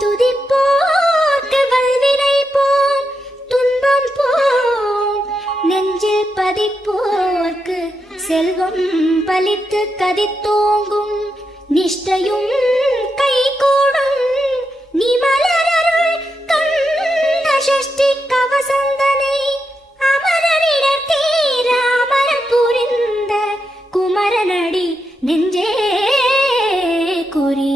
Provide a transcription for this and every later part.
துதிப்போர்க்கு வல்வினை போம் துன்பம் போம் நெஞ்சில் பதிப்போர்க்கு செல்வம் பலித்து கதித்தோங்கும் நிஷ்டையும் கைகூடும் நீ மலரருள் கந்த சஷ்டி கவசந்தனை அமரரிடர் தீர அமர புரிந்த குமரனடி நெஞ்சே குறி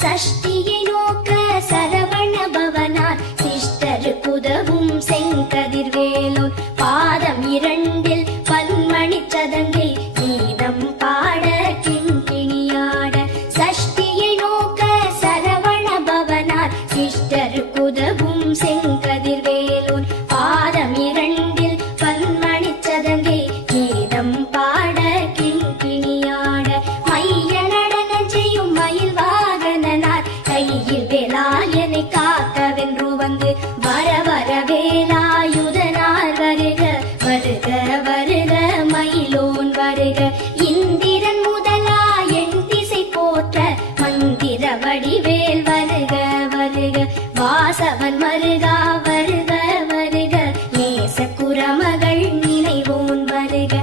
சஷ்டியை நோக்க சரவண பவனார் சிஷ்டருக்குதவும் செங்கதிர்வேலோன் பாதம் இரண்டில் பன்மணி சதங்கை கீதம் பாட கிண்கிணியாட சஷ்டியை நோக்க சரவண பவனார் சிஷ்டருக்குதவும் செங்கதிர்வேலோன் பாதம் இரண்டில் பன்மணி சதங்கை கீதம் பாட கிண்கிணியாட மைய நடன செய்யும் மயில் வாகனனார் கையில் வேலாயனை காக்கவென்று வந்து வர வர வேலாயுதனார் வருக வருக வருக மயிலோன் வருக இந்திரன் முதலா என் திசை போற்ற மந்திர வடிவேல் வருக வருக வாசவன் வருகா வருக வருக நேச குரமகள் நினைவோன் வருக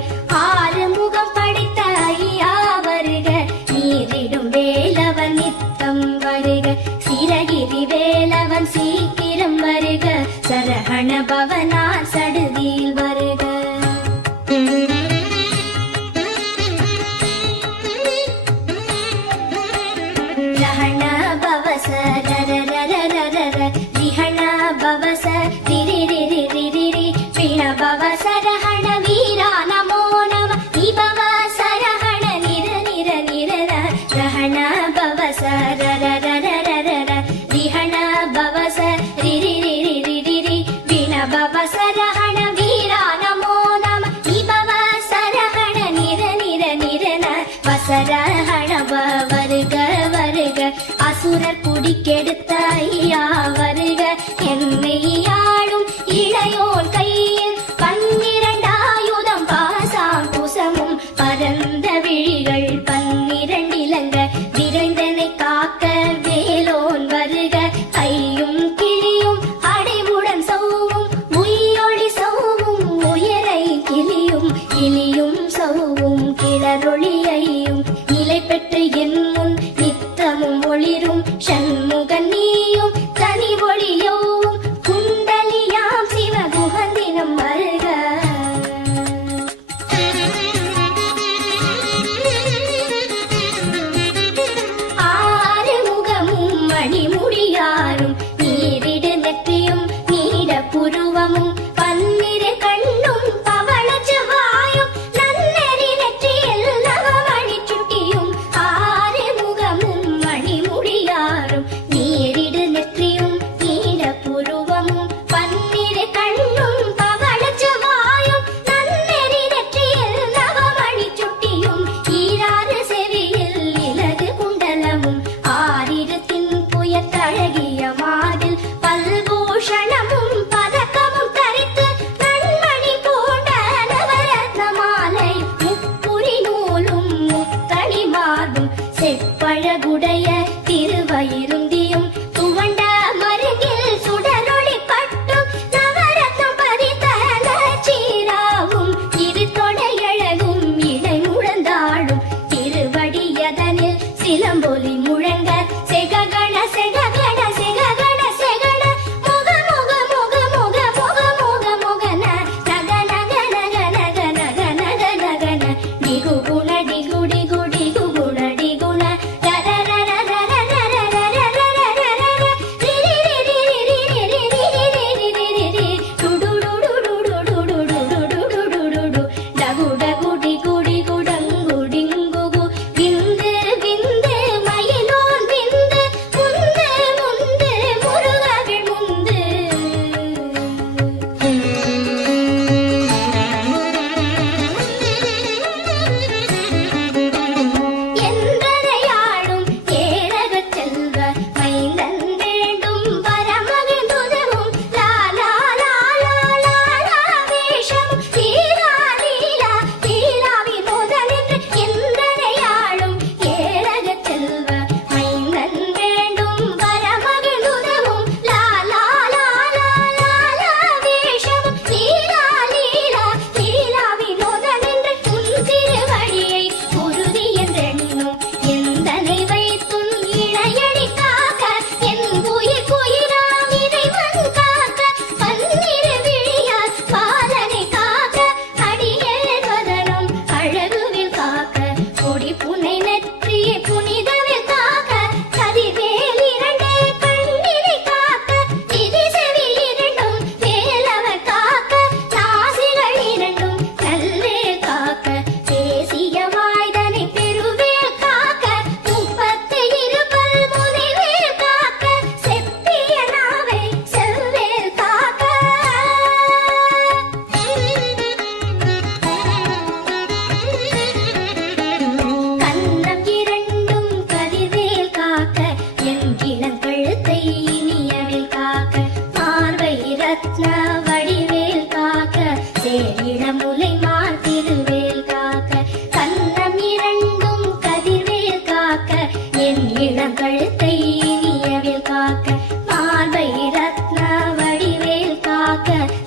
ஆறு முகம் படைத்த ஐயா வருக நீரிடும் வேலவன் நித்தம் வருக சிரகிரி வேலவன் சீக்கிரம் வருக சரஹண பவனார் சடுதியில் வருக ரஹண பவச ரரரரரரர ரிஹண பவச ரிரிரிரிரிரிரி பிண பவச ரஹண வீரா நமோ நம நிபவ சரஹண நிர நிர நிரர ரஹண பவச ரரரரரரர ரிஹண பவச ரிரிரிரிரிரிரி பிண பவச ரஹண வீரா நமோ நம நிபவ சரஹண நிர நிர நிரன வசரஹண வருக வருக அசுரர் குடிக்கெடுத்த ஐயா வருக என்னை ஆளும் இளையோன் கையில் பன்னிரண்டாயுதம் பாசாம் குசமும் பரந்த விழிகள் பன்னிரண்டிலங்க விரைந்தனை காக்க வேலோன் வருக கையும் கிளியும் அடைவுடன் சௌவும் உயிரொளி சௌவும் உயரை கிளியும் இலியும் சௌவும் கிளரொளியையும் நிலை பெற்று என் முன் நித்தமும் ஒளிரும் சண்முகன் நீயும் தனி ஒளியோவும் குண்டலியாம் சிவகுகந்தினம் வருக ஆறு முகமும் மணிமுடியாரும் நீரிடு நெற்றியும் நீட புருவமும் பன்னிரு கண்ணும் பவள செவ்வாயும் நன்னெறி நெற்றியில் நவமணி சுட்டியும் ஆறு முகமும் மணிமுடியாரும் நீரிடு நெற்றியும் நீட புருவமும் பன்னிரு கண்ணும் பவள செவ்வாயும் நன்னெறி நெற்றியில் நவமணி சுட்டியும் ஈராறு செவியில் இலகு குண்டலமும் ஆரிடத்தின் புயத்தழகிய மாதில் பல்பூஷணமும் பதக்கமும் தரித்து நன்மணி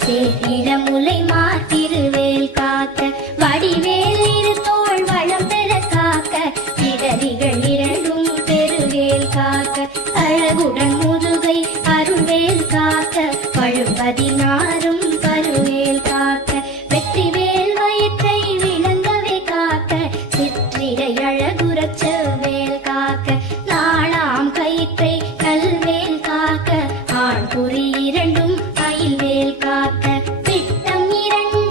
சேரிட முலை மாத்திருவேல் காக்க வடிவேல் இரு தோள் வளம் பெற காக்க இடரிகள் இரண்டும் பெருவேல் காக்க அழகுடன் முதுகை அருள்வேல் காக்க பழும்பதினாரும் பருவேல் காக்க வெற்றிவேல் வயிற்றை விளங்கவே காக்க சிற்றிடை அழகுறச் செவ்வேல் காக்க நாளாம் கயிற்றை கல்வேல் காக்க ஆண் குறி இரண்டும் அயில்வேல் காக்க பிட்டம் இரண்டும்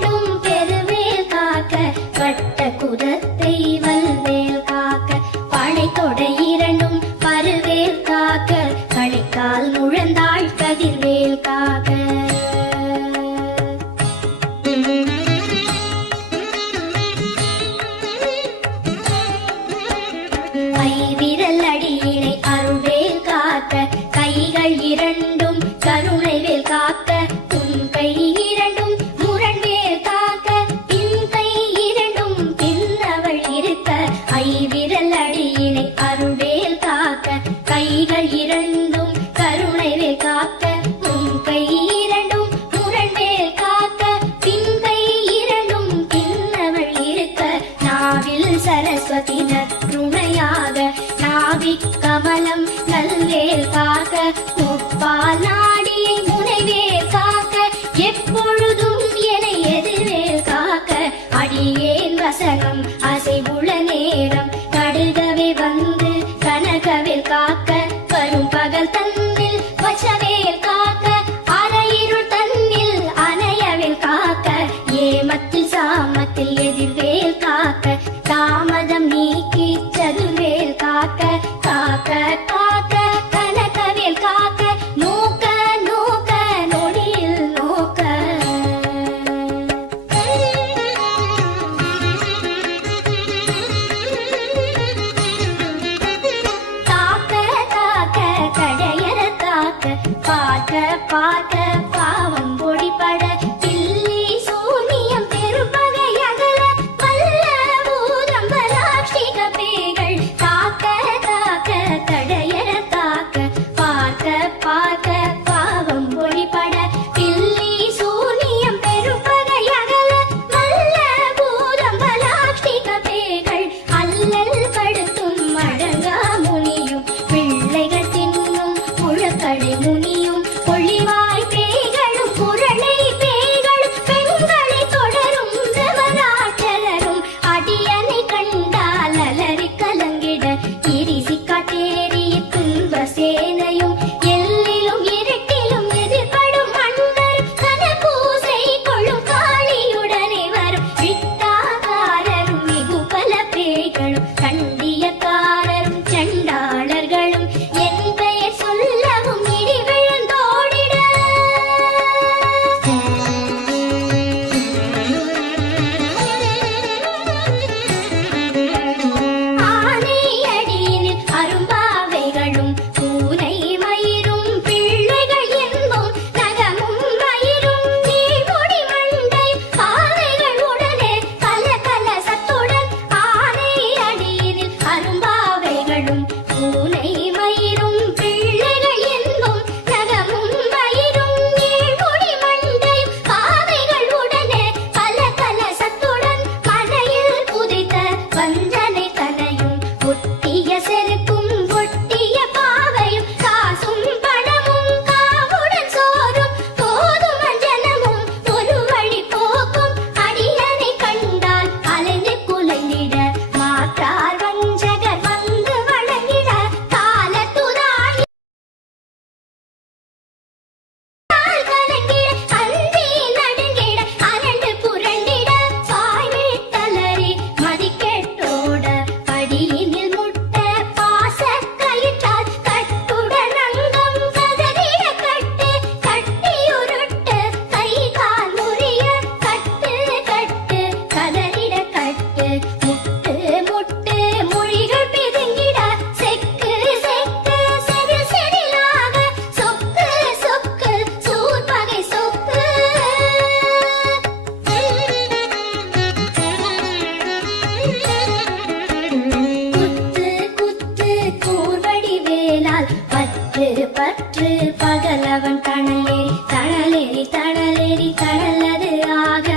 தனலது ஆக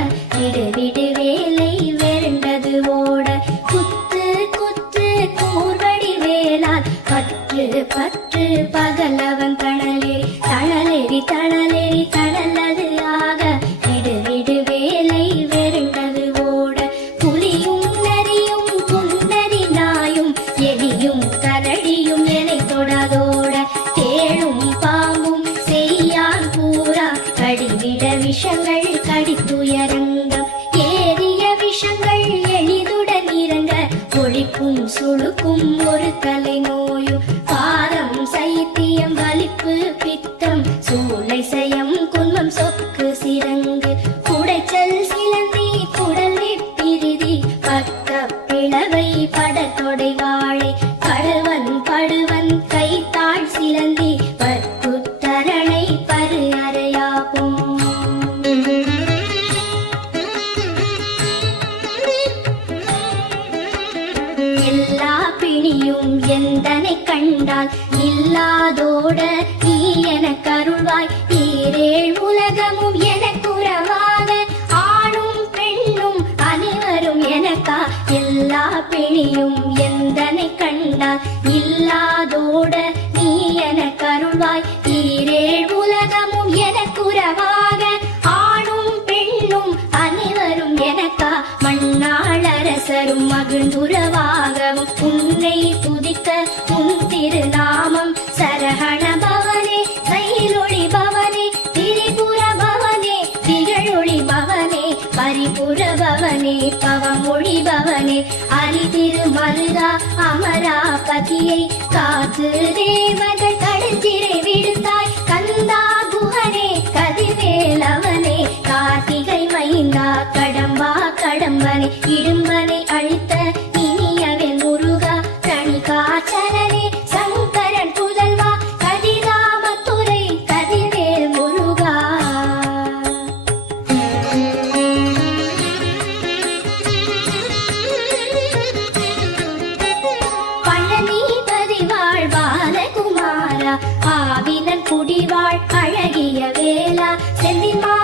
விடு வேலை வெருண்டது ஓட குத்து குத்து கூர்வடி வேளால் பற்று பற்று பகலவன் தணலேறி தணலேறி தணலேறி தனலது ஆக விடு வேலை வெருண்டது ஓட புலியும் நரியும் புன்னரி நாயும் எலியும் கரடியும் எனை தொடாதோட தேளும் பாம்பும் செய்யான் பூரா கடிவிட விஷங்கள் கடித்துயரங்கம் ஏறிய விஷங்கள் எளிதுடன் இறங்க ஒழிப்பும் சுழுக்கும் ஒரு தலை நோயும் பாரம் சைத்தியம் வலிப்பு பித்தம் சூளை சயம் குன்மம் சொக்கு சிறங்கு குடைச்சல் சிலந்தி குடல் விப்பிரிதி பக்க பிளவை படத்தொடை வாழை கழுவன் படுவன் கைத்தாள் சிலந்தி பற்புத்தரணை பரு அறையாகும் எல்லா பிணியும் எந்தனை கண்டால் இல்லாதோட நீ எனக் கருள்வாய் ஈரேழ் உலகமும் எனக்குறவாக ஆணும் பெண்ணும் அனைவரும் எனக்கா எல்லா பிணியும் எந்தனை கண்டால் இல்லாதோட நீ எனக் கருள்வாய் ஈரேழ் உலகமும் எனக்குறவாக ஆணும் பெண்ணும் அனைவரும் எனக்கா மண்ணாளரசரும் மகிழ்ந்துறவாகவும் உன்னை துதிக்க உன் திருநாமம் சரஹண பவனே சைலொளி பவனே திரிபுர பவனே திகழொளி பவனே பரிபுர பவனே பவமொழி பவனே அரிதிருமருகா அமராபதியை காத்து தேவர்கள் கடற்சிறை விடுத்தாய் கந்தா குஹனே கதிர்வேலவனே கார்த்திகை மைந்தா கடம்பா கடம்பனை இடும்பனை அழித்த இனியவன் முருகா கணிகாச்சலனே சங்கரன் புதல்வா கதிராமத்துறை கதிர்வேல் முருகா பழனிபதி வாழ் பாலகுமாரா ஆவினன் குடிவாழ் அழகிய வேளா செந்திமா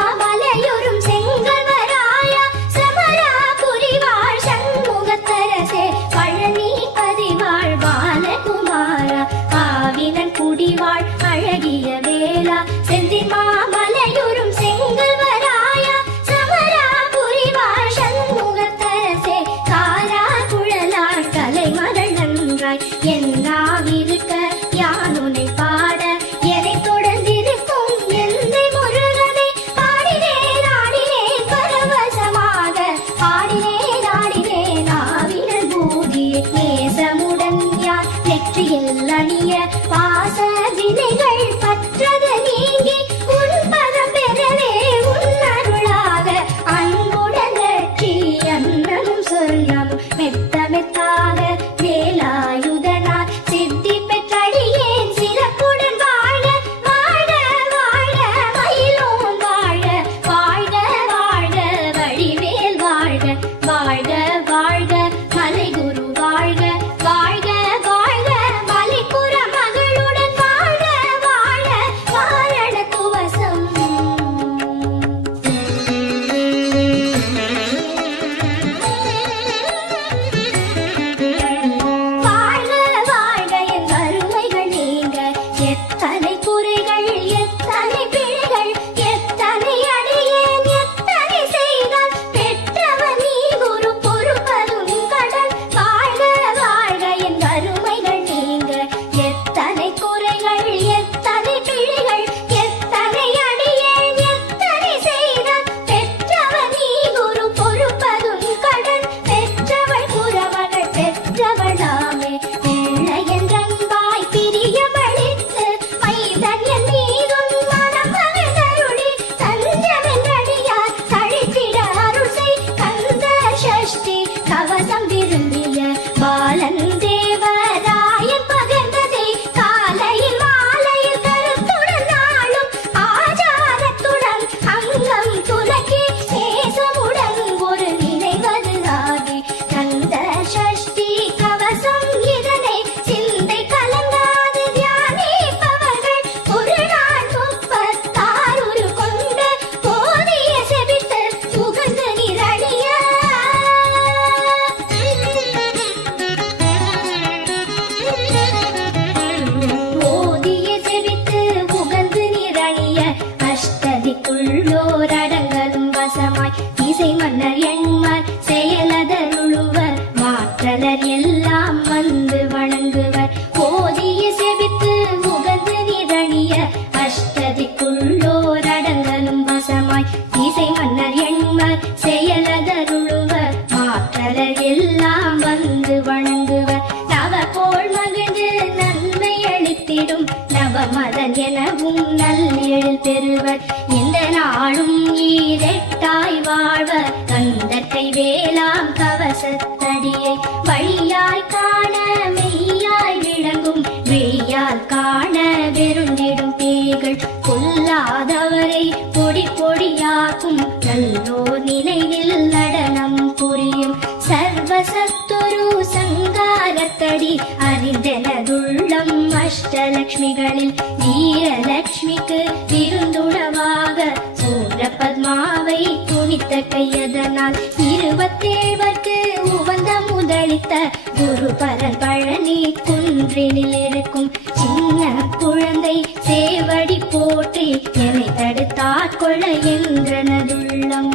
பணிவார் செயலதருளுவர் மாற்றலர் எல்லாம் வந்து வணங்குவர் நவகோள் மகிழ்ந்து நன்மை அளித்திடும் நவமதன் எனவும் நல்லெழில் பெறுவர் இந்த நாளும் ஈரெட்டாய் வாழ்வர் கந்தத்தை வேளாம் கவசத்தடியை வழியாய் காண மெய்யாய் விளங்கும் விழியால் காண வெருண்டிடும் பேய்கள் கொல்லாதவரை பொடி பொடியாக்கும் நல்லோர் நினைவில் நடனம் புரியும் சர்வசத்தொரு சங்காரத்தடி அறிந்தனதுள்ளம் அஷ்டலக்ஷ்மிகளில் வீரலக்ஷ்மிக்கு விருந்துணவாக சூரபத்மாவை துணித்த கையதனால் 27 உவந்த முதலித்த குருபரன் பழனி குன்றினில் இருக்கும் சின்ன குழந்தை சேவடி போற்றி என்னை தடுத்தாட்கொள்ள என்றனதுள்ளம்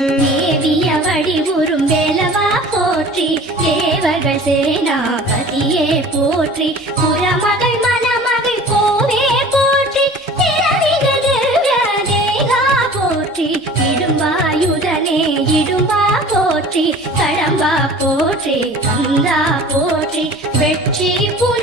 தேவிய வடிவுறும் வேலவா போற்றி தேவர்கள் சேனாபதியே போற்றி புறமகள் மணமகள் கோவே போற்றி தேகா போற்றி இடும்பாயுதனே இடும்பா போற்றி கடம்பா போற்றி கந்தா போற்றி வெற்றி புன